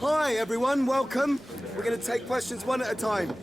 Hi everyone, welcome. We're going to take questions one at a time.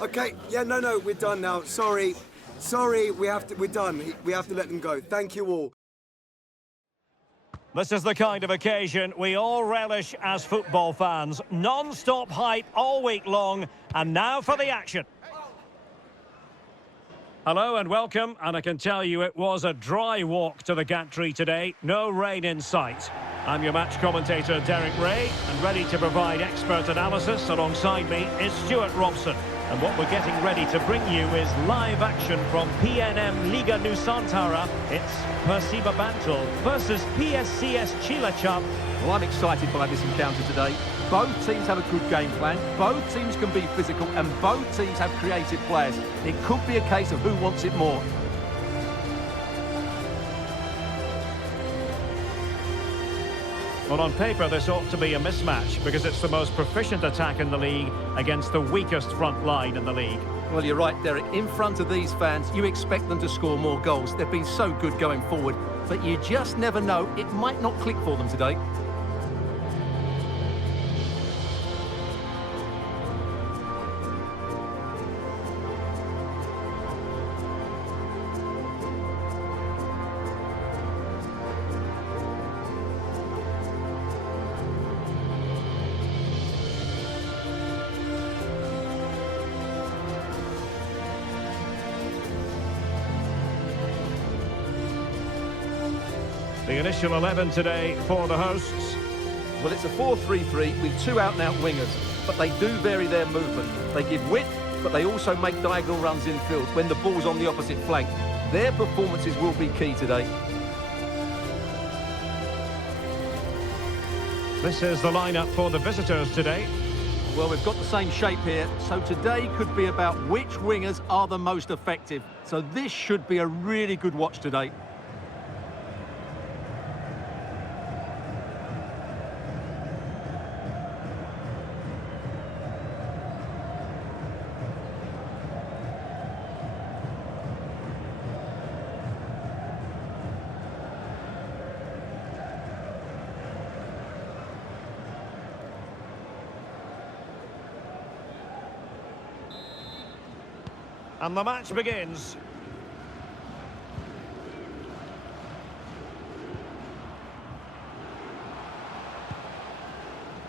Okay, yeah, no, we're done now. Sorry, we're done. We have to let them go. Thank you all. This is the kind of occasion we all relish as football fans. Non-stop hype all week long, and now for the action. Hello and welcome, and I can tell you it was a dry walk to the gantry today. No rain in sight. I'm your match commentator, Derek Ray, and ready to provide expert analysis alongside me is Stuart Robson. And what we're getting ready to bring you is live action from PNM Liga Nusantara. It's PERSIBA Bantul versus PSCS Cilacap. Well, I'm excited by this encounter today. Both teams have a good game plan, both teams can be physical, and both teams have creative players. It could be a case of who wants it more. Well, on paper, this ought to be a mismatch because it's the most proficient attack in the league against the weakest front line in the league. Well, you're right, Derek. In front of these fans, you expect them to score more goals. They've been so good going forward, but you just never know. It might not click for them today. The initial 11 today for the hosts. Well, it's a 4-3-3 with two out-and-out wingers, but they do vary their movement. They give width, but they also make diagonal runs in field when the ball's on the opposite flank. Their performances will be key today. This is the lineup for the visitors today. Well, we've got the same shape here, so today could be about which wingers are the most effective. So this should be a really good watch today. And the match begins.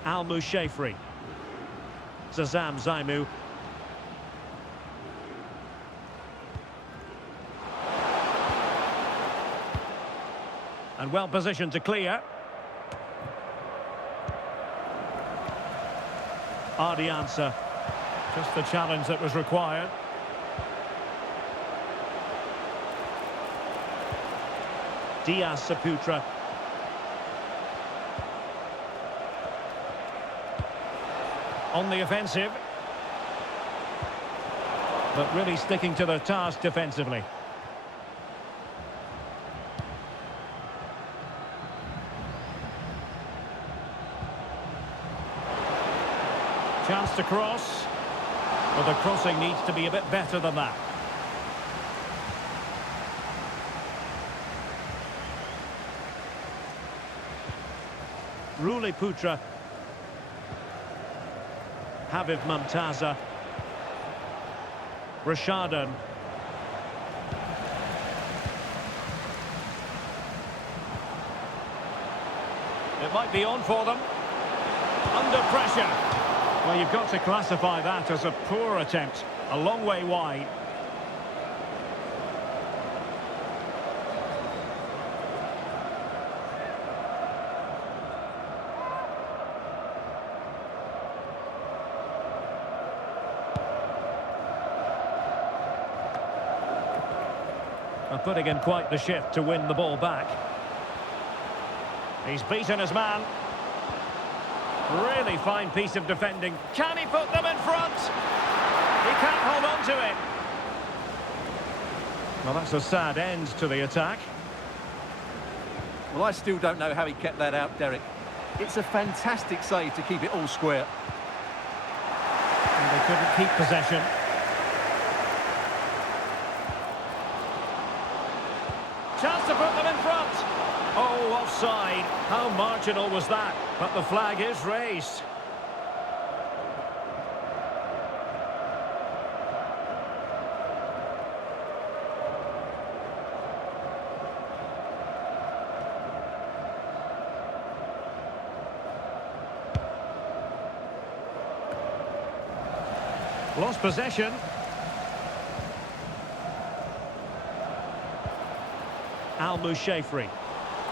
Al-Mushafri. Zazam Zaimu. And well positioned to clear. Ardiansa. Just the challenge that was required. Diaz Saputra. On the offensive. But really sticking to the task defensively. Chance to cross. But the crossing needs to be a bit better than that. Ruli Putra. Habib Mumtaza. Rashadan. It might be on for them. Under pressure. Well, you've got to classify that as a poor attempt. A long way wide. Are putting in quite the shift to win the ball back. He's beaten his man. Really fine piece of defending. Can he put them in front? He can't hold on to it. Well, that's a sad end to the attack. Well, I still don't know how he kept that out, Derek. It's a fantastic save to keep it all square. And they couldn't keep possession. Chance to put them in front. Oh, offside. How marginal was that? But the flag is raised. Lost possession. Al-Mushafri.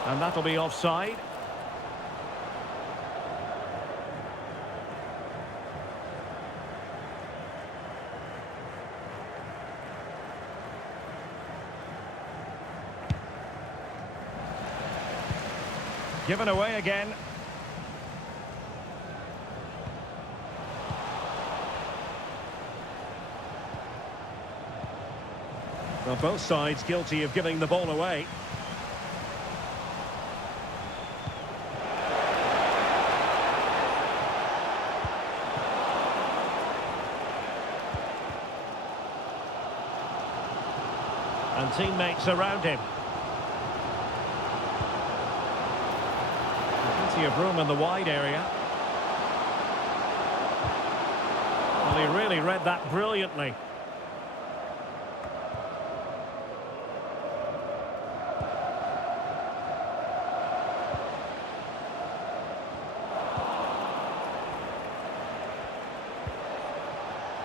And that'll be offside. Given away again. Well, both sides guilty of giving the ball away. And teammates around him. Plenty of room in the wide area. Well, he really read that brilliantly.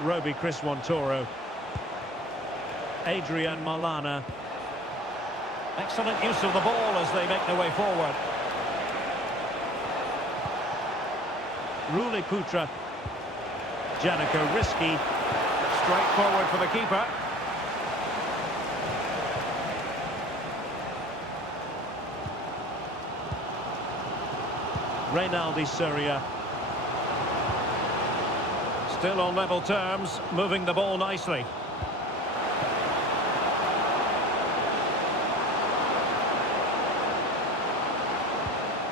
Roby Criswantoro. Adrian Malana. Excellent use of the ball as they make their way forward. Ruli Putra. Janiko risky. Straight forward for the keeper. Reynaldi Soria. Still on level terms, moving the ball nicely.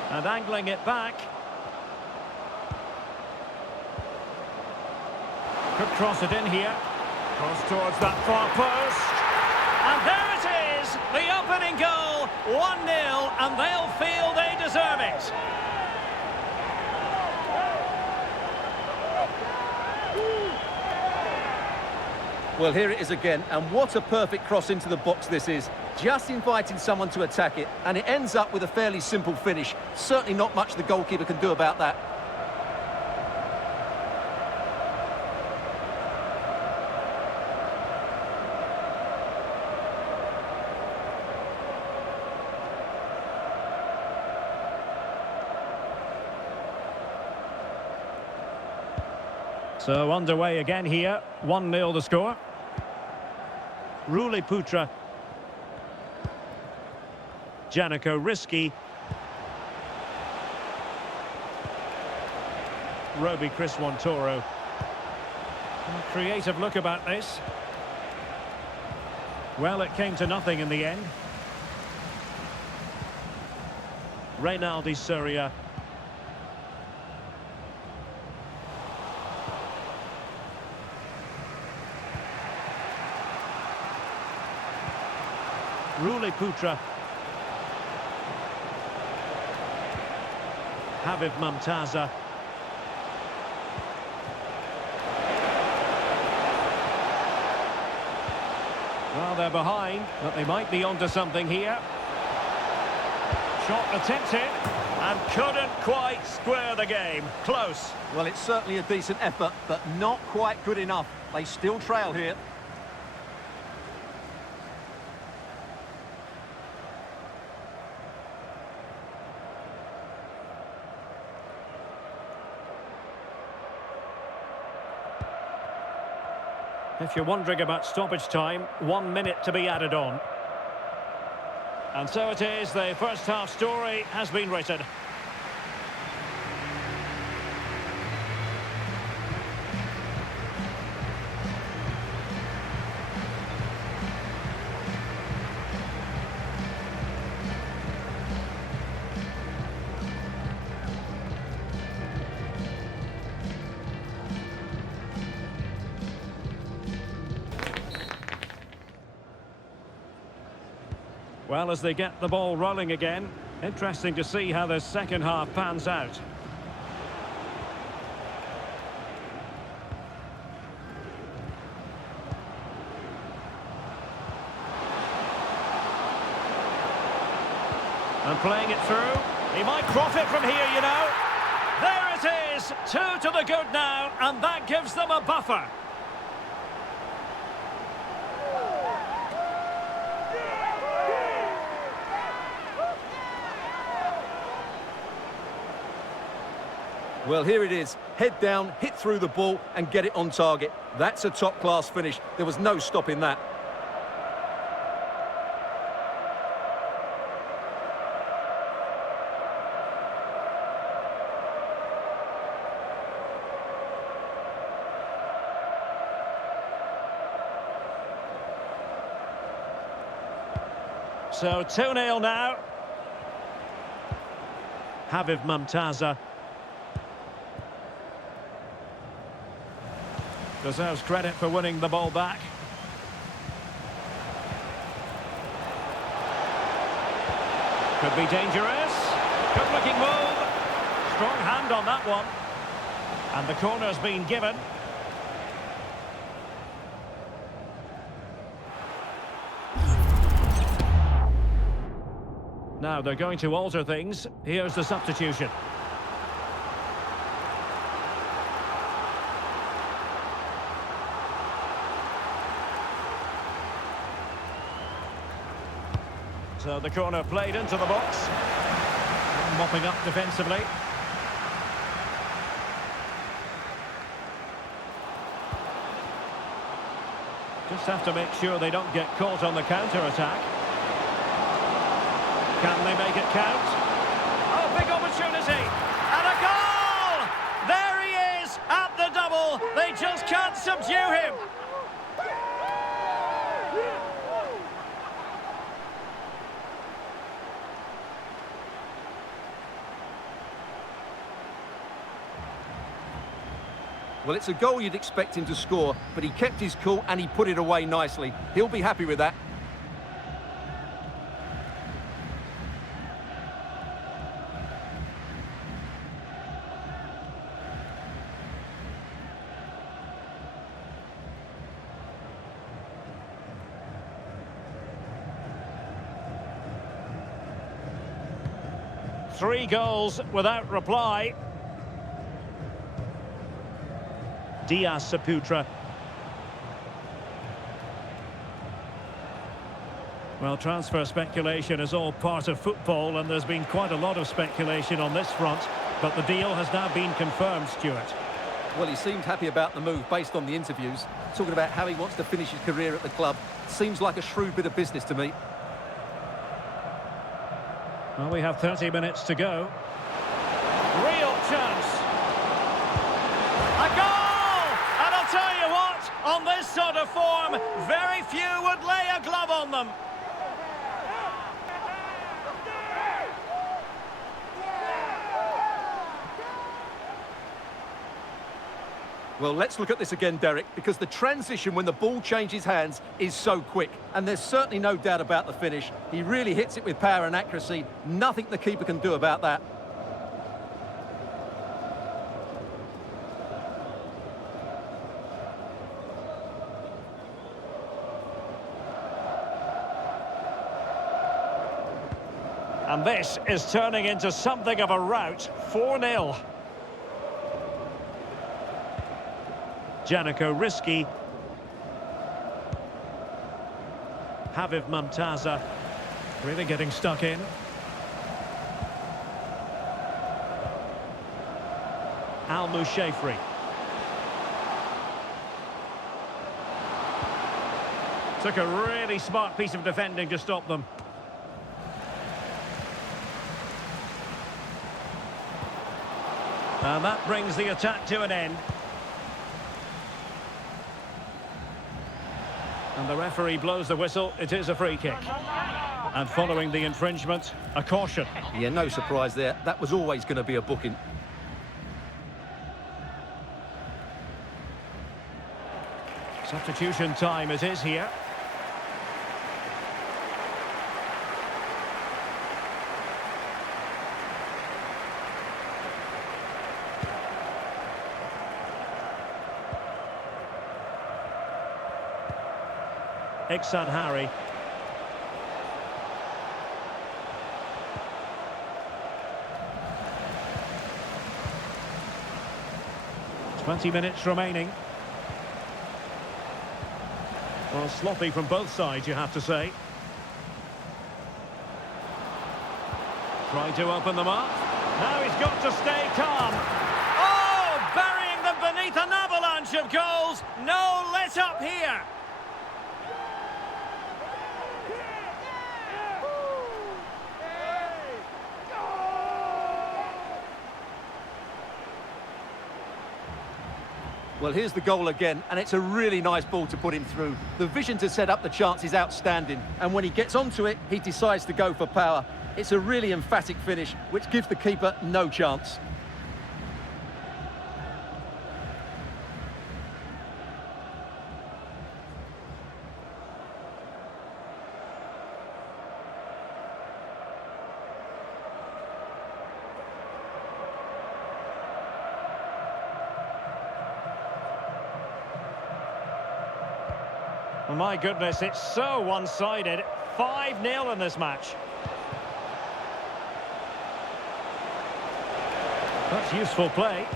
And angling it back. Could cross it in here. Cross towards that far post. And there it is! The opening goal! 1-0, and they'll feel they deserve it. Well, here it is again, and what a perfect cross into the box this is. Just inviting someone to attack it, and it ends up with a fairly simple finish. Certainly not much the goalkeeper can do about that. So underway again here, 1-0 the score. Ruli Putra. Janiko risky. Roby Criswantoro. Creative look about this. Well, it came to nothing in the end. Reynaldi Soria. Ruli Putra. Habib Mumtaza. Well, they're behind, but they might be onto something here. Shot attempted, and couldn't quite square the game. Close. Well, it's certainly a decent effort, but not quite good enough. They still trail here. If you're wondering about stoppage time, 1 minute to be added on. And so it is, the first half story has been written. Well, as they get the ball rolling again, interesting to see how the second half pans out. And playing it through. He might profit from here, you know. There it is, 2 to the good now, and that gives them a buffer. Well, here it is. Head down, hit through the ball and get it on target. That's a top-class finish. There was no stopping that. So 2-0 now. Habib Mumtaza. Deserves credit for winning the ball back. Could be dangerous. Good looking move. Strong hand on that one. And the corner's been given. Now they're going to alter things. Here's the substitution. So the corner played into the box. Mopping up defensively. Just have to make sure they don't get caught on the counter-attack. Can they make it count? Oh, big opportunity! And a goal! There he is at the double. They just can't subdue him. Well, it's a goal you'd expect him to score, but he kept his cool and he put it away nicely. He'll be happy with that. Three goals without reply. Diaz Saputra. Well, transfer speculation is all part of football, and there's been quite a lot of speculation on this front, but the deal has now been confirmed, Stuart. Well, he seemed happy about the move based on the interviews, talking about how he wants to finish his career at the club. Seems like a shrewd bit of business to me. Well, we have 30 minutes to go. Real chance. A goal! And I'll tell you what, on this sort of form, very few would lay a glove on them. Well, let's look at this again, Derek, because the transition when the ball changes hands is so quick. And there's certainly no doubt about the finish. He really hits it with power and accuracy. Nothing the keeper can do about that. And this is turning into something of a rout. 4-0. Janico risky. Habib Mumtaza really getting stuck in. Al Mushafri. Took a really smart piece of defending to stop them. And that brings the attack to an end. And the referee blows the whistle. It is a free kick. And following the infringement, a caution. Yeah, no surprise there. That was always going to be a booking. Substitution time it is here. Iksan Harry. Twenty minutes remaining. Well, sloppy from both sides, you have to say. Trying to open them up. Now he's got to stay calm. Oh, burying them beneath an avalanche of goals. No let up here. Well, here's the goal again, and it's a really nice ball to put him through. The vision to set up the chance is outstanding, and when he gets onto it, he decides to go for power. It's a really emphatic finish, which gives the keeper no chance. Well, my goodness, it's so one-sided. 5-0 in this match. That's useful play.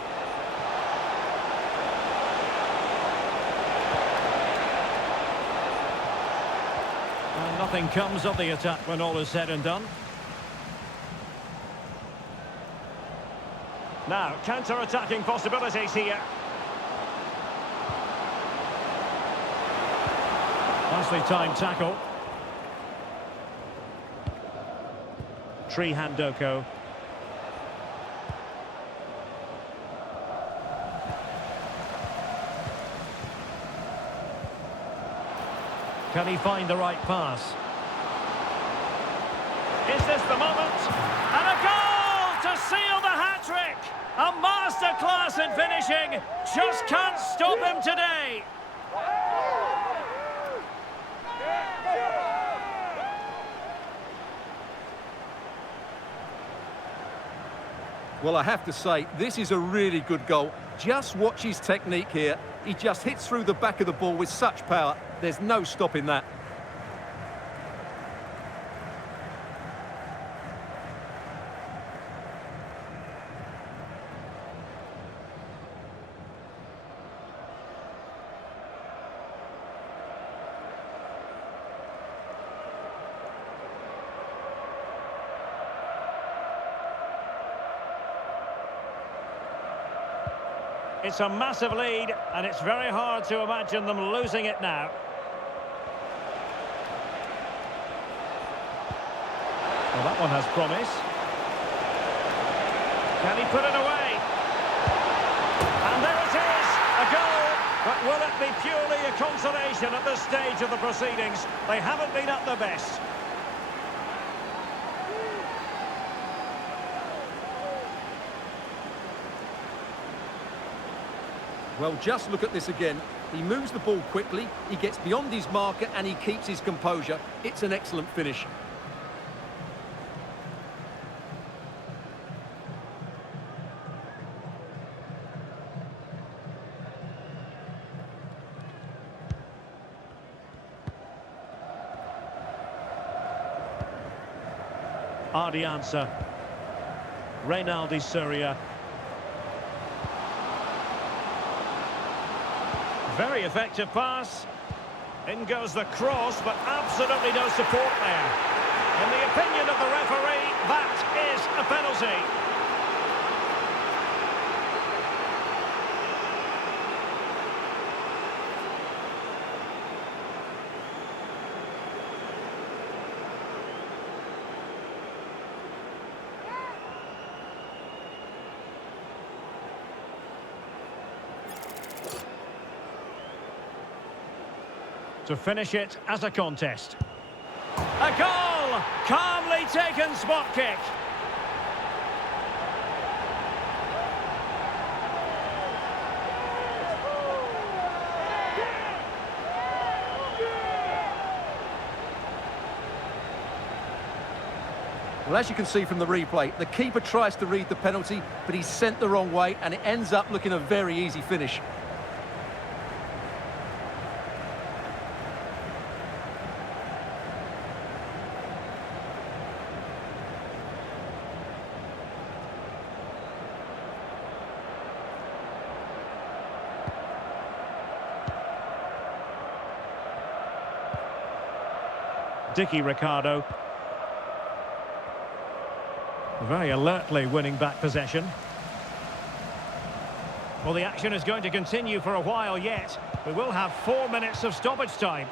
And nothing comes of the attack when all is said and done. Now, counter-attacking possibilities here. Nicely timed tackle. Handoko. Can he find the right pass? Is this the moment? And a goal to seal the hat-trick! A masterclass in finishing. Just can't stop him today. Well, I have to say, this is a really good goal. Just watch his technique here. He just hits through the back of the ball with such power. There's no stopping that. It's a massive lead, and it's very hard to imagine them losing it now. Well, that one has promise. Can he put it away? And there it is, a goal. But will it be purely a consolation at this stage of the proceedings? They haven't been at their best. Well, just look at this again. He moves the ball quickly, he gets beyond his marker and he keeps his composure. It's an excellent finish. Ardianza. Reynaldi Surya. Very effective pass. In goes the cross, but absolutely no support there. In the opinion of the referee, that is a penalty. to finish it as a contest. A goal! Calmly taken spot kick. Well, as you can see from the replay, the keeper tries to read the penalty, but he's sent the wrong way, and it ends up looking a very easy finish. Dicky Ricardo. Very alertly winning back possession. Well, the action is going to continue for a while yet. We will have 4 minutes of stoppage time.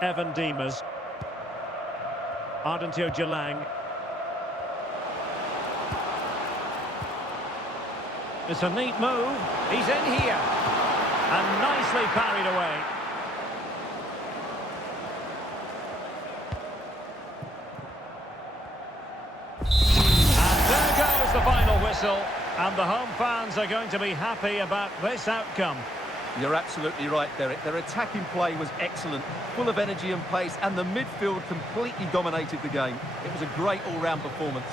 Evan Dimas. Ardentio Jalang. It's a neat move. He's in here. And nicely parried away. And there goes the final whistle. And the home fans are going to be happy about this outcome. You're absolutely right, Derek. Their attacking play was excellent, full of energy and pace, and the midfield completely dominated the game. It was a great all-round performance.